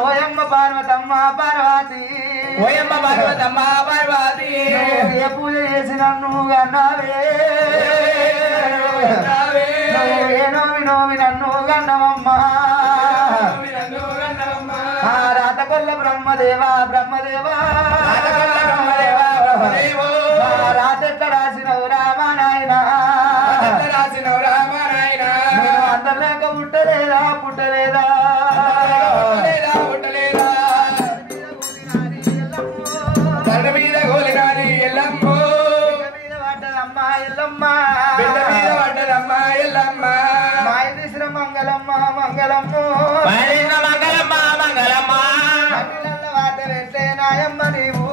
ఓయమ్మ పార్వతమ్మ పార్వతి ఓయమ్మ పార్వతమ్మ పార్వతి ఏ పూజ చేసి నన్ను గన్నావే ఏ నోవి నోవి నన్ను గన్నవమ్మ రాతకొల్ల బ్రహ్మదేవా బ్రహ్మదేవా రాతెట్ల రాసినవు రామానాయన అందరిలేక పుట్టలేదా పుట్టలేదా మీద గోలినాది ఎల్లమ్మ మీద పడ్డదమ్మ ఎల్లమ్మ పడ్డదమ్మ ఎల్లమ్మ మాయ తీసిన మంగళమ్మ మంగళమ్మ మంగళమ్మ మంగళమ్మ వాత పెట్టే నాయమ్మ నీవు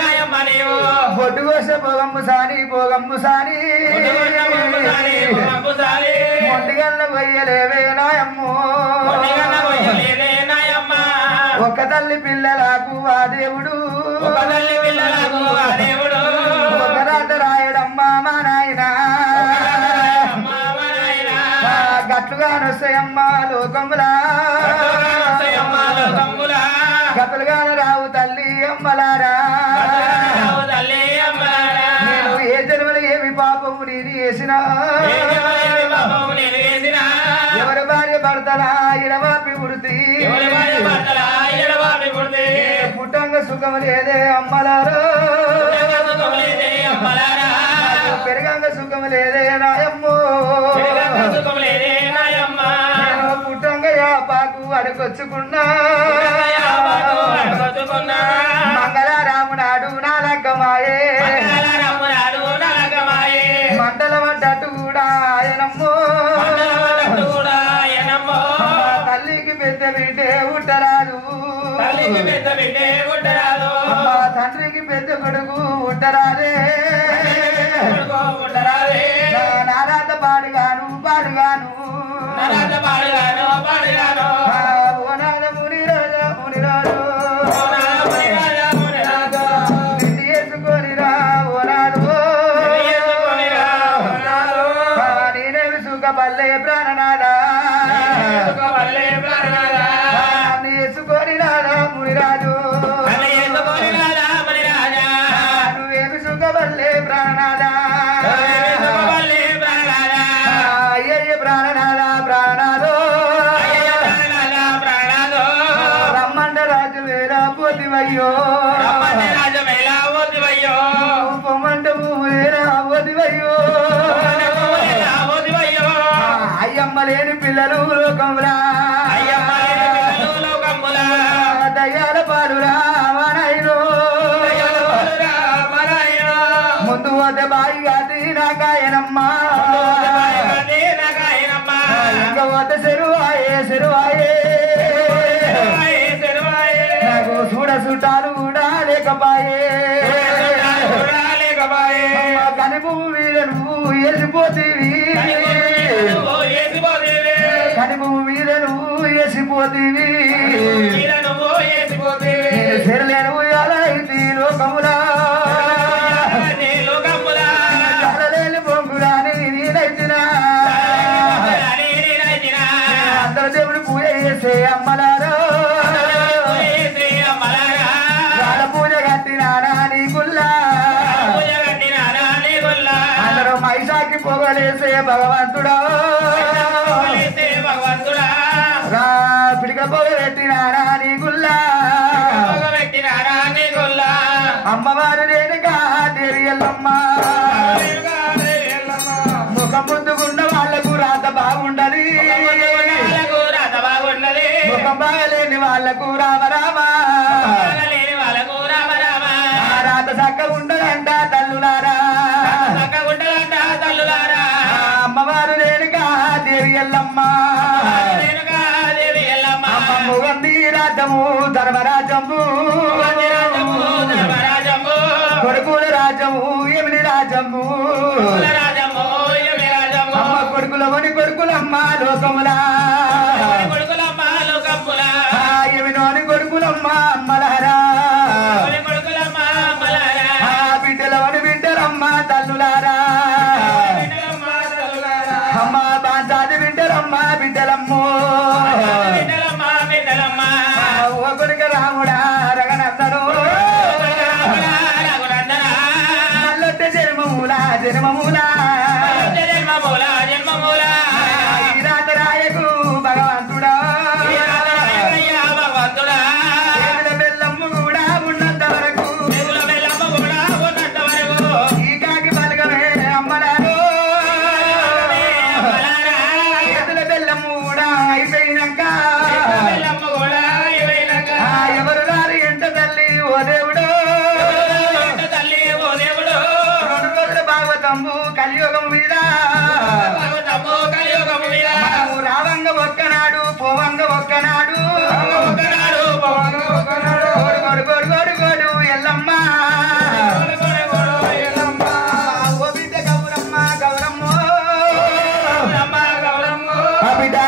నాయమ్మ నీవు బొడ్డు కోసే పోగమ్ము సాని పోగమ్ము సాని మొండిగల్ల గొయ్యలేవే నాయమ్ము ఒక తల్లి పిల్లలకు ఆ దేవుడు ఒక రాత రాయడమ్మ మా నాయన గట్లుగా నొస్తాయమ్మ లోకములా గతులుగా రావు తల్లి అమ్మలారా నేను ఏ జన్మలు ఏమి పాపము నేను చేసినా ఎవరి భార్య భర్తలా ఇడవాపి వృత్తి పుట్టంగా సుఖం లేదే అమ్మలారా పెరగంగా సుఖం లేదే నాయమ్మో పుట్టంగా యాపాకు అడుకొచ్చుకున్నా మంగళరామునాడు నాలగ్గమాయే మండలం అడ్డట్టు కూడా ఆయనమ్మో తల్లికి పెద్ద బిడ్డే ఉట్టరాదు తండ్రికి పెద్ద కొడుకు ఉట్టరాదే నారాత పాడుగాను పాడుగాను ఓనాద ముని రాజా ముని రాజు నిన్ను వేసుకొనిరా ఓనాడు నేనేమి సుఖపల్లె ప్రాణనాదా నన్ను వేసుకొనిరాదా మునిరాజు నువ్వేమి సుఖపల్లె ప్రాణనాదా అయ్యయ్య ప్రాణనాదా ప్రాణనాదో రమ్మండ రాజు వేరా పోతివయ్యో పొమ్మంట వేరా పోతివయ్యో అయ్యమ్మ లేని పిల్లలు లోకంలా దయ్యాల పాలురా మనైలో ముందు పోతే బాయి కాదు నాకాయనమ్మా ఇంకా పోతే చెరువాయే చెరువాయే నాకు చూడ చుట్టాలు కూడా లేకపాయే కనుపు మీద నువ్వు వేసిపోతీవి కనుపు మీద నువ్వు వేసిపోతీవి చెరలేను ఉయ్యాలైతే లోకములా చరలేని బొంగులా నేనైతినా అందరూ దేవుడు పూజ చేసే అమ్మలారా వాళ్ళ పూజ కట్టినానా నీకుల్లా అందరూ మైసాకి పొగలేసే భగవంతుడా పిడిక పొగ పెట్టినానా నీకుల్లా అమ్మవారు రేణుగా తెరియల్లమ్మ ముఖం ముందుకున్న వాళ్ళకు రాత బాగుండదు ముఖం బాగలేని వాళ్ళకు రామ రామ రాత చక్క ఉండదంట తల్లులారా అమ్మవారు రేణుగా తెరియల్లమ్మ ముగంది రాజ్యము ధర్మరాజము కొడుకుల రాజ్యము ఏమిని రాజ్యము అమ్మ కొడుకులమని కొడుకులమ్మ లోకములా ఏమినోని కొడుకులమ్మ అమ్మలారా బిడ్డలమని బిడ్డలమ్మ తల్లులారా అమ్మ బాంచాది బిడ్డలమ్మ బిడ్డలమ్మో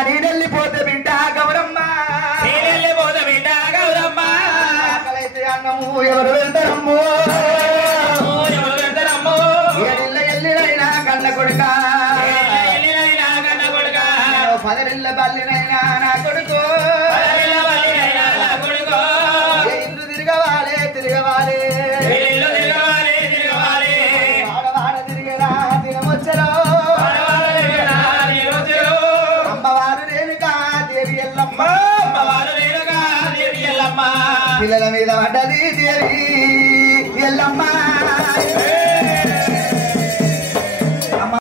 నేనెళ్ళిపోతే బిడ్డ గౌరమ్మ నేనెళ్ళిపోతే బిడ్డ గౌరమ్మ ఆకలైతే అన్నము ఎవరు వెళ్తారమ్మో ఎవరు వెళ్తారమ్మో ఏడిళ్ళ ఎల్లినైనా కన్న కొడుక ఎల్లినైనా కన్న కొడుక పదరిళ్ళ బల్లినైనా నా కొడుకు పదరిళ్ళ బల్లినైనా నా కొడుకు ఇల్లు తిరగవాలి తిరగవాలి ఇల్లు తిరగవాలి తిరగవాలి వాడవాడ తిరిగరా దినమొచ్చరో అమ్మవారు రేణుకా దేవి ఎల్లమ్మ అమ్మవారు రేణుకా దేవి ఎల్లమ్మ పిల్లల మీద పడ్డది దేవి ఎల్లమ్మ